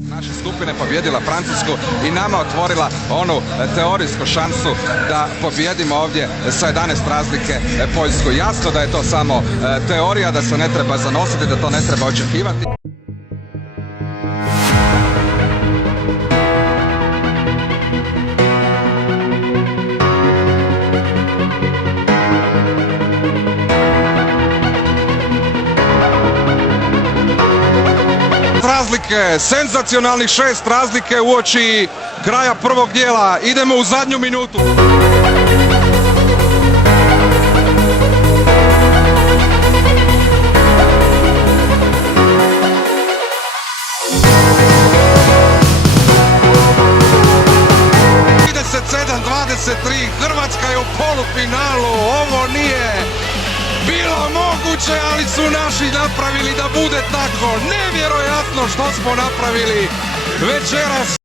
Naše skupine pobjedila Francusku i nama otvorila onu teorijsku šansu da pobjedimo ovdje sa 11 razlike Poljsku. Jasno da je to samo teorija, da se ne treba zanositi, da to ne treba očekivati. Razlike, senzacionalnih 6 razlike uoči kraja prvog dijela. Idemo u zadnju minutu. Hrvatska je u polufinalu. Ovo nije bilo moguće, ali su naši napravili da bude tako. Nevjerojatno što smo napravili večeras.